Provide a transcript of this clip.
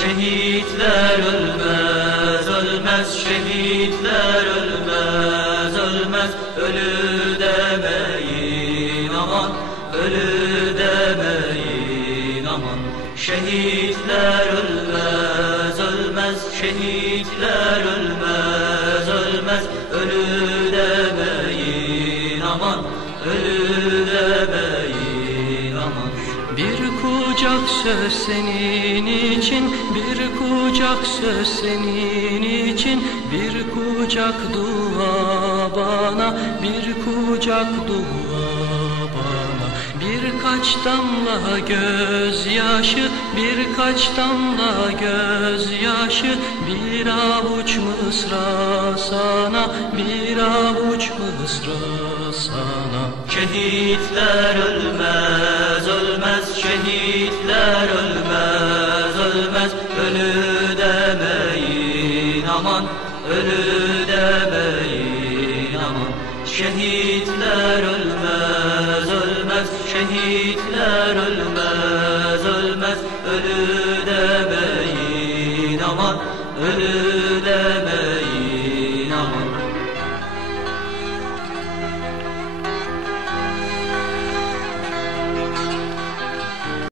şehitler ölmez ölmez. Şehitler ölmez ölmez. Ölü demeyin aman ölü demeyin aman. Şehitler ölmez ölmez. Şehitler ölmez ölmez. Ölü demeyin aman ölü kucak söz senin için, bir kucak söz senin için, bir kucak dua bana, bir kucak dua bana. Birkaç damla gözyaşı, birkaç damla gözyaşı, bir avuç mısra sana, bir avuç mısra sana. Şehitler ölmez, ölmez ölü demeyin aman ölü demeyin aman. Şehitler ölmez ölmez şehitler ölmez ölmez ölü demeyin aman ölü